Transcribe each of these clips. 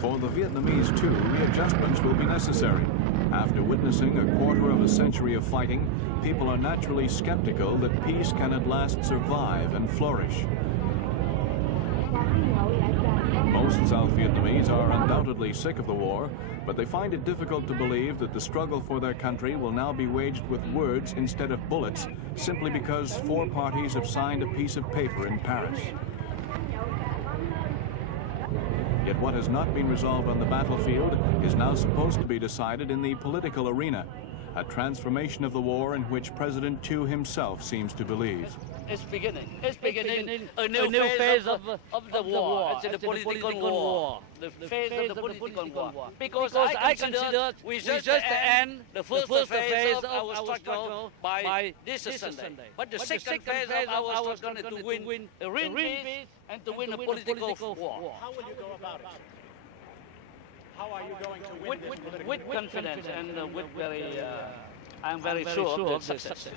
For the Vietnamese, too, readjustments will be necessary. After witnessing a quarter of a century of fighting, people are naturally skeptical that peace can at last survive and flourish. Most South Vietnamese are undoubtedly sick of the war, but they find it difficult to believe that the struggle for their country will now be waged with words instead of bullets, simply because 4 parties have signed a piece of paper in Paris. Yet what has not been resolved on the battlefield is now supposed to be decided in the political arena, a transformation of the war in which President Thieu himself seems to believe. It's beginning. It's beginning a new phase of the war. It's the political war. The phase of the political war. Because I consider we just end the first phase of our struggle by this Sunday. But the second phase of our struggle is to win a real peace and to win a political war. How will you go about it? How are you going to win this political war? With confidence and with I'm very sure of success.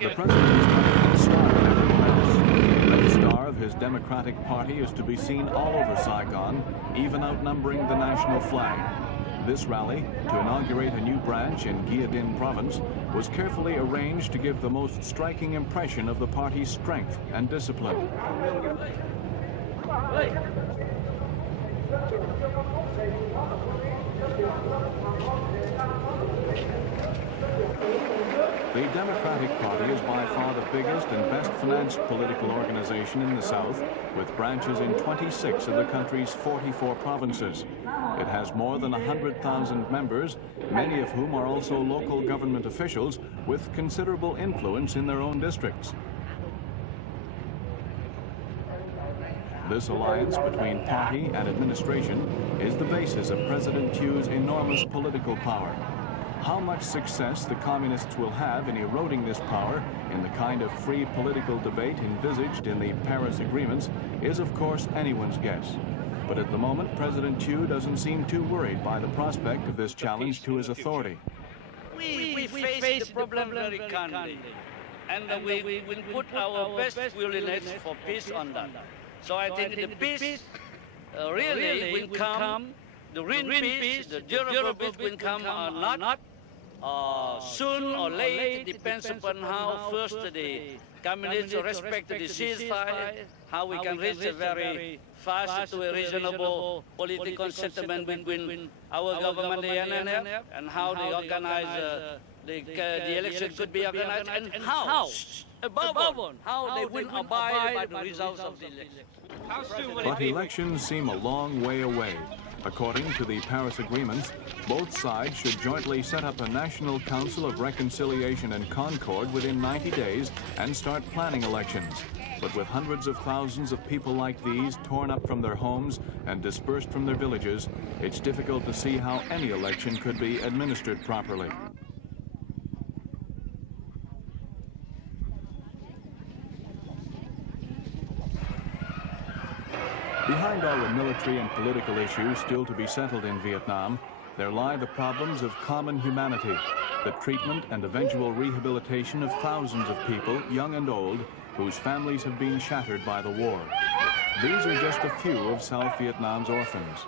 The president is coming in style nevertheless. The star of his Democratic Party is to be seen all over Saigon, even outnumbering the national flag. This rally, to inaugurate a new branch in VIệt province, was carefully arranged to give the most striking impression of the party's strength and discipline. The Democratic Party is by far the biggest and best financed political organization in the South, with branches in 26 of the country's 44 provinces. It has more than 100,000 members, many of whom are also local government officials with considerable influence in their own districts. This alliance between party and administration is the basis of President Thieu's enormous political power. How much success the communists will have in eroding this power in the kind of free political debate envisaged in the Paris agreements is, of course, anyone's guess. But at the moment, President Thieu doesn't seem too worried by the prospect of this challenge to his authority. We face the problem very calmly, and we will put our best willingness for peace on that. So I think the peace really will come, the real peace, the durable peace will come not soon or late. It depends upon how first the communists respect the ceasefire, how we can reach a very fast to a reasonable political settlement between our government, the NNF, and how they organize the election could be organized, and how, above all, how they will abide by the results of the election. But elections seem a long way away. According to the Paris agreements, both sides should jointly set up a National Council of Reconciliation and Concord within 90 days and start planning elections. But with hundreds of thousands of people like these torn up from their homes and dispersed from their villages, it's difficult to see how any election could be administered properly. Behind all the military and political issues still to be settled in Vietnam, there lie the problems of common humanity, the treatment and eventual rehabilitation of thousands of people, young and old, whose families have been shattered by the war. These are just a few of South Vietnam's orphans.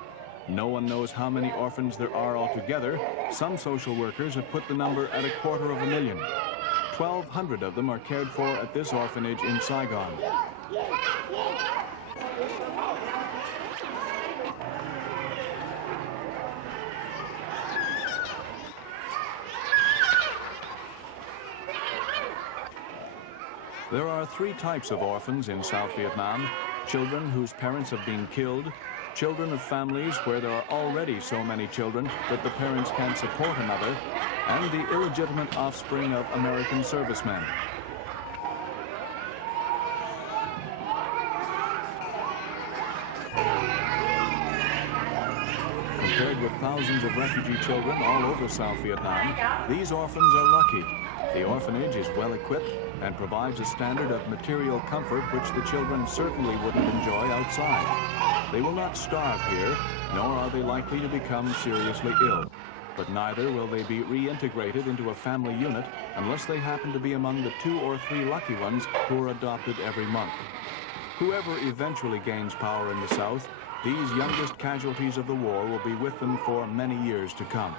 No one knows how many orphans there are altogether. Some social workers have put the number at 250,000. 1,200 of them are cared for at this orphanage in Saigon. There are 3 types of orphans in South Vietnam: children whose parents have been killed, children of families where there are already so many children that the parents can't support another, and the illegitimate offspring of American servicemen. Compared with thousands of refugee children all over South Vietnam, these orphans are lucky. The orphanage is well equipped and provides a standard of material comfort which the children certainly wouldn't enjoy outside. They will not starve here, nor are they likely to become seriously ill. But neither will they be reintegrated into a family unit unless they happen to be among the 2 or 3 lucky ones who are adopted every month. Whoever eventually gains power in the South these youngest casualties of the war will be with them for many years to come.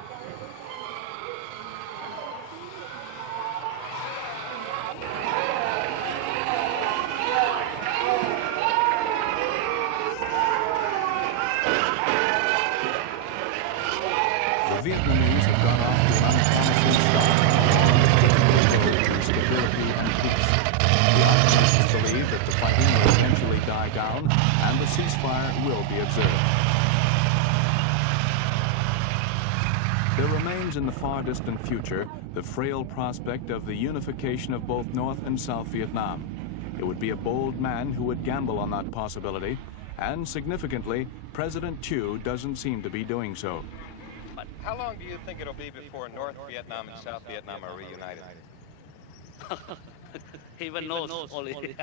The Vietnamese have gone off to an unpromising start, stability and peace. The optimists believe that the fighting will eventually die down and the ceasefire will be observed. There remains in the far distant future the frail prospect of the unification of both North and South Vietnam. It would be a bold man who would gamble on that possibility, and significantly, President Thieu doesn't seem to be doing so. How long do you think it'll be before North Vietnam and South Vietnam are reunited? He even knows only.